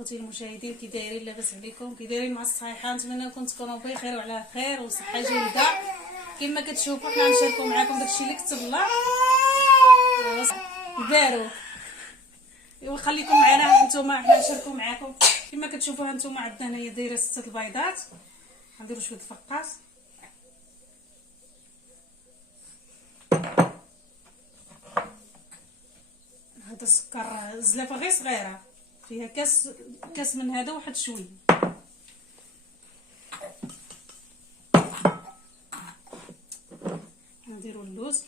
خوتي المشاهدين، كي دايرين؟ لاباس عليكم؟ كي دايرين مع الصحيحه؟ نتمنىكم تكونوا بخير وعلى خير وصحه جيده. كما كتشوفوا حنا نشاركوا معكم داكشي اللي كتب الله. بارو وخليكم معنا نتوما، حنا نشاركوا معكم. كما كتشوفوا ها نتوما عندنا هنايا دايره 6 البيضات. غنديروا شويه الفقاس. هذا السكر زلافه غير صغيره، فيها كاس من هذا واحد شويه. نديروا اللوز،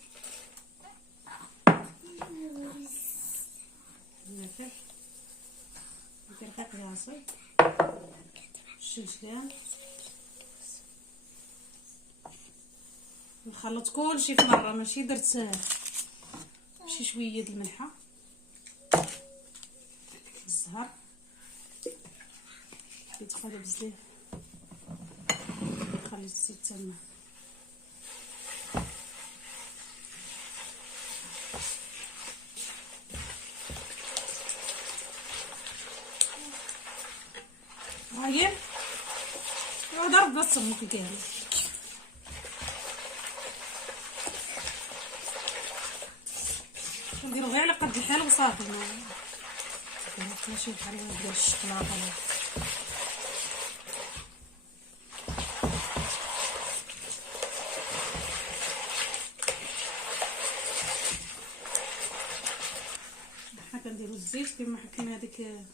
ندير غير قياسي، الشنشلان، نخلط كلشي في مره، ماشي درت شي شويه د الملحه، الزهر حيت قالب بزاف، خليت الزيت تما. هاي ضرب بس امك كامل. نديرو غير على قد الحال وصافي. ماشي بحال ديال الشوكولاته. حنا كنديرو الزيت كما حكينا، هذيك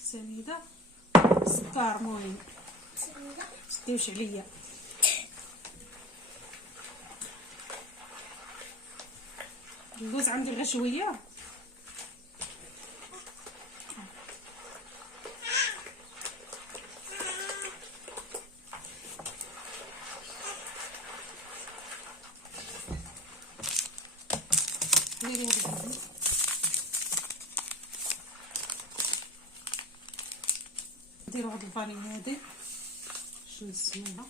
سميده السكر. المهم متديوش عليا. اللوز عندي غير شويه. نديرو هاد الفانيلا هادي، شنو نسميها،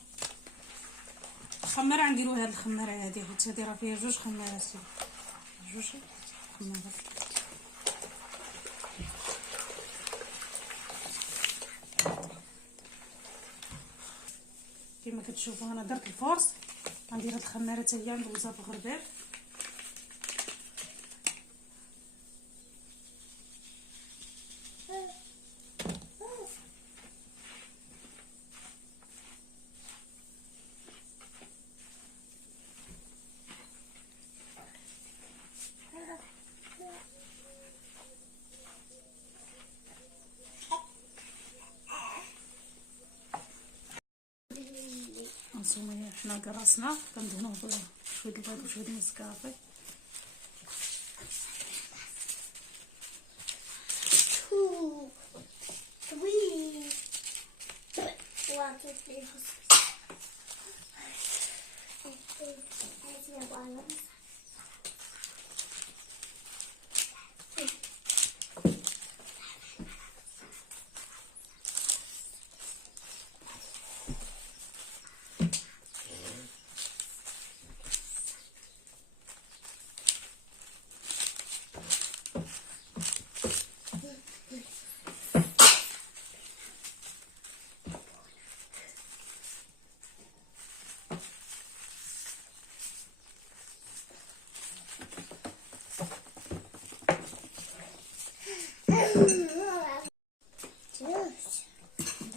الخماره. نديرو هاد الخماره هادي حيت هادي راه فيها جوج خمارات، جوج خمارات. كما كتشوفوا انا درت الفورس. غندير هاد الخماره حتى هي ندوزها في الغربال. نسوي حنا كراسنا كندهنوه بشويه البيض وشويه النسكافي.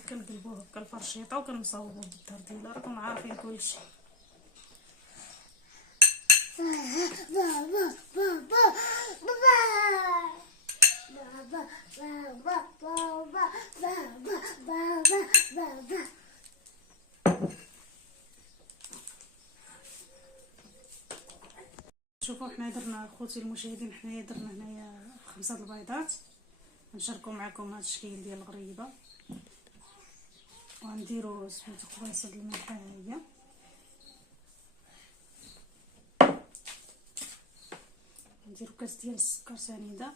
كنقلبوه هكا الفرشيطه وكنصاوبوه بالدار ديالها. راكم عارفين كلشي. شوفوا حنا درنا خوتي المشاهدين، حنايا درنا هنايا 5 البيضات. نشاركوا معكم هذا الشكل ديال الغريبه. وغنديروا سميتو قويصه د الملحه هي. نديرو كاس ديال السكر سنيده.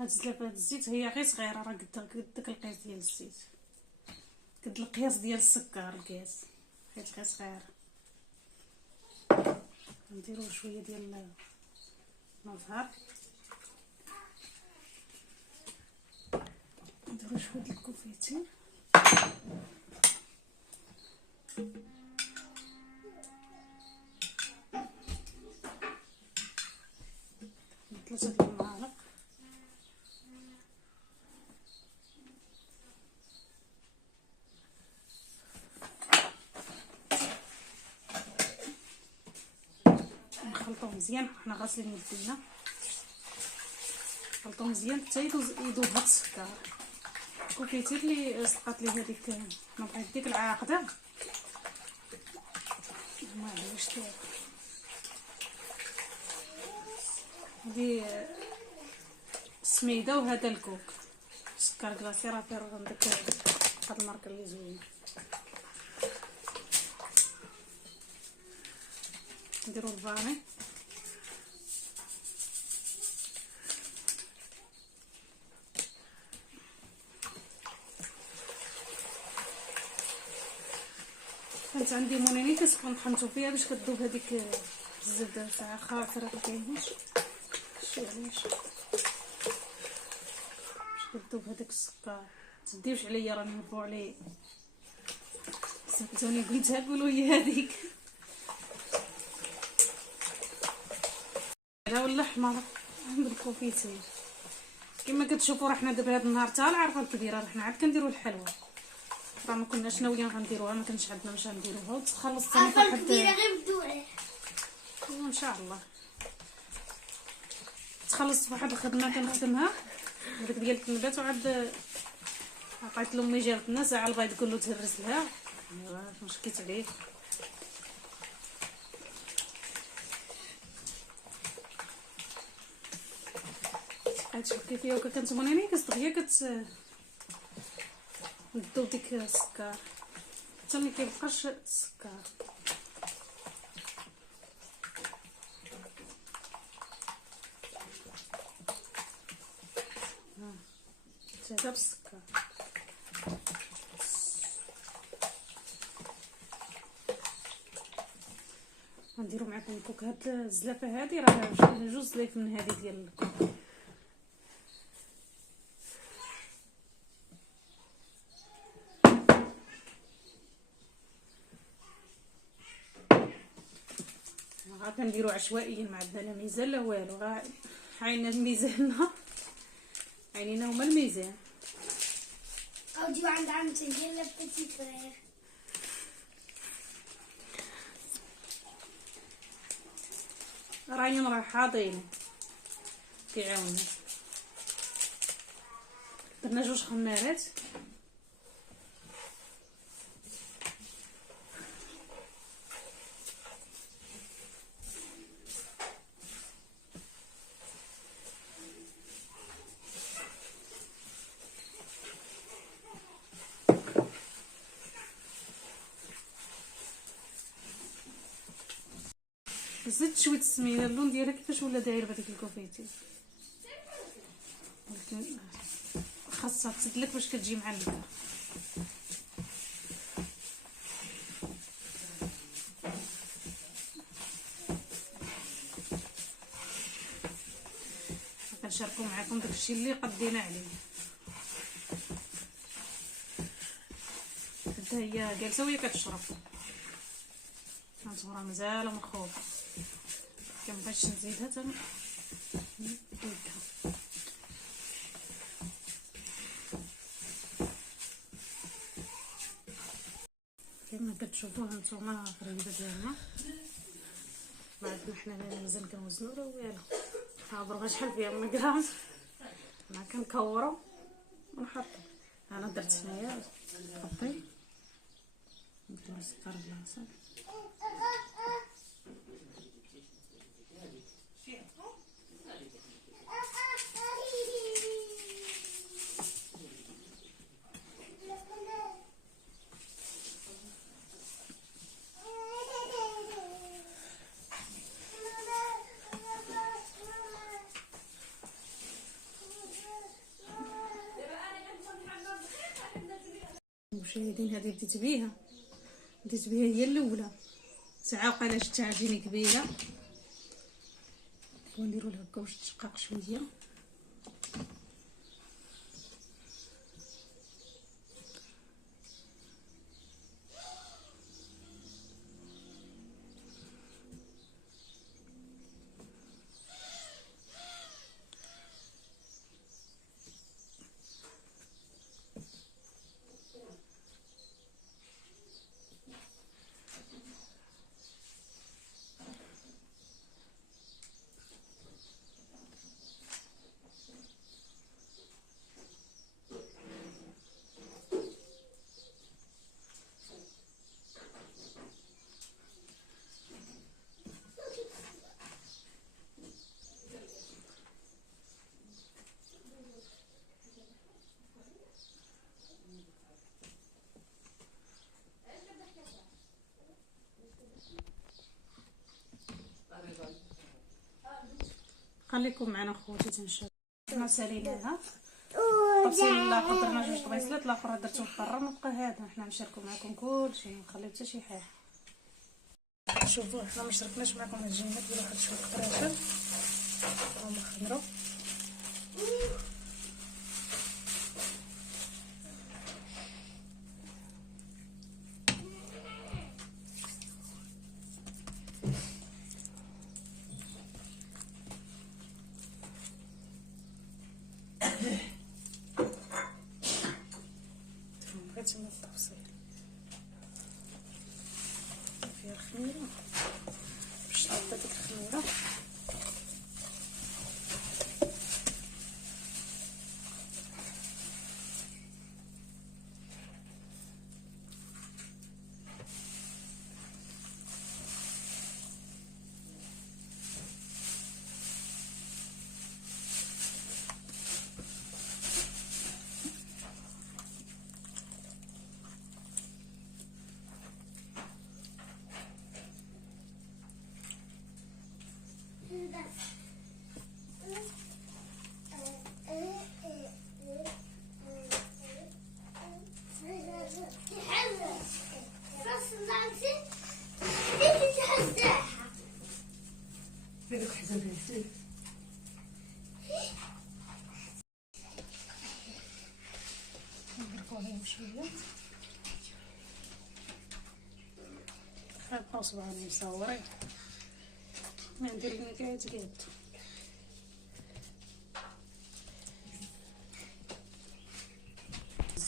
هاد زلافه الزيت هي غير صغيره، راه قد داك القياس ديال الزيت، قد القياس ديال السكر الكاس، حيت غير صغيره. نديرو شويه ديال الزهر شويه د الكونفيتير. ثلاثه د المعالق. نخلطو مزيان، حنا غاسلين يدينا. نخلطو مزيان حتى يذوب هاد السكر. الكونفيتير اللي سقات لي هذيك ما بغيت ديك العاقده ما عرفتش هادي السميده وهذا الكوك سكر كلاصي راه فيه داك هاد الماركه اللي زوينه. نديرو الفاني كانت عندي مونيني كنسخن طحنتو فيها باش كتذوب هذيك الزبده تاع خاطر مكاينش شي علاش باش كتذوب هذاك السكر. تديوش عليا راني مرفوع علي سكتوني قلتها قولوا لي هذيك لا ولا حمار عند الكونفيتير. كما كتشوفوا راه حنا دابا هذا النهار حتى العرفه الكبيره راه حنا عاد كنديروا الحلوى. راه ما كناش ناويين غنديروها، ما كانش عندنا باش نديروها وتخلص حتى عارفه الكبيره غير بدوره ان شاء الله. تخلصت واحد الخدمه كنخدمها هذيك ديال الكنبات وعاد عطيت لامي جابت لنا ساعه البيض كله تهرس لها. ايوا مشكيت عليه. كتشوفي فيها وكا كنتمونيني كتبغي ندوب ديك السكر حتى ملي كيبقاش السكر. هذا بالسكر غنديرو معكم الكوك. هاد الزلافه هادي راه جوج زلايف من هادي ديال الكوك. كنديرو عشوائيا، ما عندنا لا ميزان لا والو، غا عينا الميزان عينينا هما الميزان. اوديو عند عمتي ديال لابتي فرير رايين راه حاضين كيعاوننا. درنا جوج خمارات زدت شويه السميده. اللون ديالها كيفاش ولا داير بهذيك الكونفيتير، ولكن خاصها تسدلك باش كتجي معلقه. كنشاركوا معكم داكشي اللي قدينا عليه. حتى هي جالسه وهي كتشرب هانتوما مازال مخوفه. كنبغيش نزيدها حتى نزيدها. كما كتشوفوا هانتوما القريبه ديالنا بعدنا حنا مازال كنوزنوا راه والو. عبروا شحال فيها من غرام انا كنكورو ونحطو. انا درت هنايا حطي ندير السكر بلاصه مشاهدين. هذه بديت بيها هي الاولى ساعه وقيله شفت عجينه كبيره ونديروا لها هكا واش تشقق شويه. خليكم معنا خوتي تنشوف. حنا ساليناها غسلنا قطرنا جوج طبيصلات، الاخر درتو برا ونبقى هذا. حنا نشاركو معكم كلشي، ما نخليو حتى شي حاجه. شوفوا حنا ما شاركناش معكم هاد الجينات ديال واحد شويه قطراشات راهم خمروا. بغيت من التفصيل فيها الخميره باش تعطي ديك الخميره. هذوك حزن هزي نضربو عليهم شويه. نبقاو صباعنا مصورين ما ندير النكايات قادو.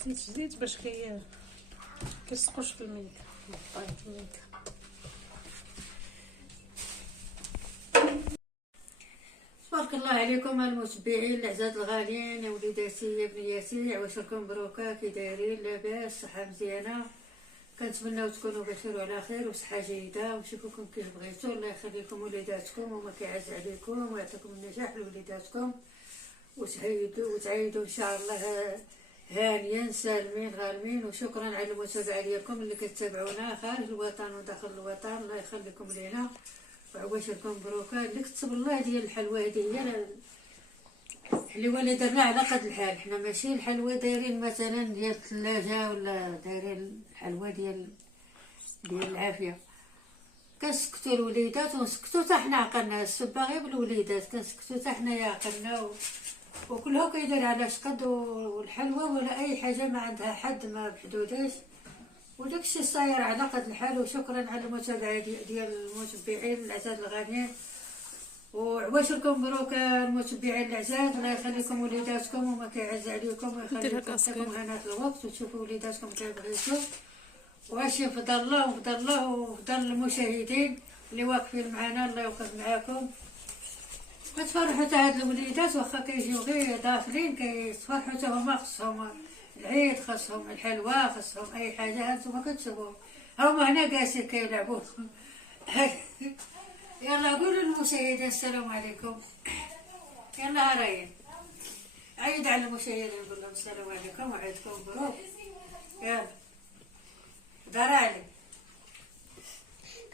زيت باش كيسقوش في الميكا. نحطيه في الميكا. تبارك الله عليكم المتبعين الاعزاء الغاليين يا وليداتي يا بنياتي، عواشركم مبروكه، كي دايرين؟ لاباس؟ صحه مزيانه؟ كنتمناو تكونوا بخير وعلى خير وصحه جيده ونشوفكم كيف بغيتو. الله يخليكم وليداتكم وما كيعز عليكم ويعطيكم النجاح لوليداتكم وتعيدوا ان شاء الله هانيا سالمين غالمين. وشكرا على المتابعه ديالكم اللي كتتابعونا خارج الوطن وداخل الوطن. الله يخليكم لينا وعواشركم مبروكه. اللي كتب الله ديال الحلوى هذه هي الحلوى اللي درنا على قد الحال. حنا ماشي الحلوى دايرين مثلا ديال الثلاجه ولا دايرين الحلوى ديال العافيه. كنسكتوا الوليدات ونسكتوا حتى حنا عقلنا. السبه غير بالوليدات كنسكتوا حتى حنايا عقلنا وكلها كيدير على شقد. والحلوى ولا اي حاجه ما عندها حد ما بحدوداش وداكشي صاير على قد الحال. وشكرا على المتابعه ديال المتبعين الاعزاء الغاليين وعواشركم مبروكه المتبعين الاعزاء. الله يخليكم وليداتكم وما كيعز عليكم ويخليكم هنا الوقت وتشوفوا وليداتكم كيف بغيتو. واشي فضل الله وفضل الله وفضل المشاهدين اللي واقفين معنا. الله يوقف معاكم. كتفرحوا حتى هاد الوليدات واخا كيجيو غير داخلين كيتفرحوا حتى هما. خصهم العيد، خصهم الحلوى، خصهم اي حاجه. هانتوما كتشوفوا هما هنا جالسين كيلعبوا. يلا قولوا للمشاهدين السلام عليكم. يلا راين عيد على المشاهدين نقول لهم السلام عليكم وعيدكم مبروك. يلا دار علي.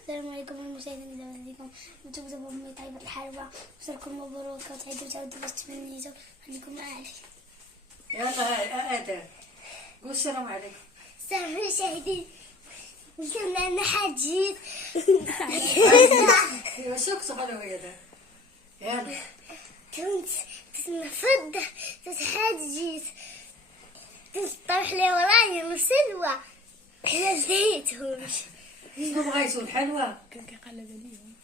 السلام عليكم المشاهدين، دابا عليكم نتوما بامي طيبه الحلوى وصلكم مبروكه وتعيدوا باش تمنيتو خليكم معايا. يلا ادم قول السلام عليكم. السلام المشاهدين، وصلنا انا حجيت. ايوا سكتوا خلوا هذا. يلا كنت نفض تتحجيت كنت طرح لي ورايا مسلوى نزيتهمش. شنو بغيتو الحلوى؟ كان كيقلب عليهم.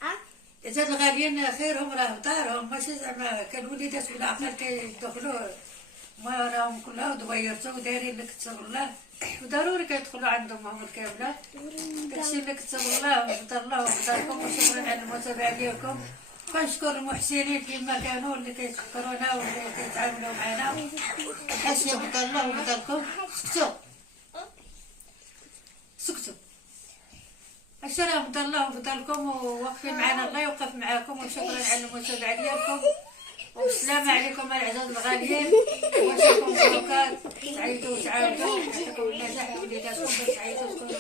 العزاز الغاليين خيرهم راه في دارهم ماشي زعما كان وليدات بالعقل كيدخلوا ما راهم كلها ودويرتو ودايرين اللي كتب الله وضروري كيدخلوا عندهم هم الكامله. داكشي اللي كتب الله وفضل الله وفضلكم. وشكرا على المتابعه ديالكم. كنشكر المحسنين كما كانوا اللي كيتفكرونا واللي كيتعاملوا معنا. حسن فضل الله وفضلكم. سكتوا السلام فضل الله وفضلكم وواقفين معنا. الله يوقف معاكم وشكرا على المتابعه ديالكم والسلام عليكم الاعزاء الغاليين. واشوفكم مبروكات تعيدوا وتعاودوا يعطيكم النجاح لوليداتكم باش تعيدوا تكونوا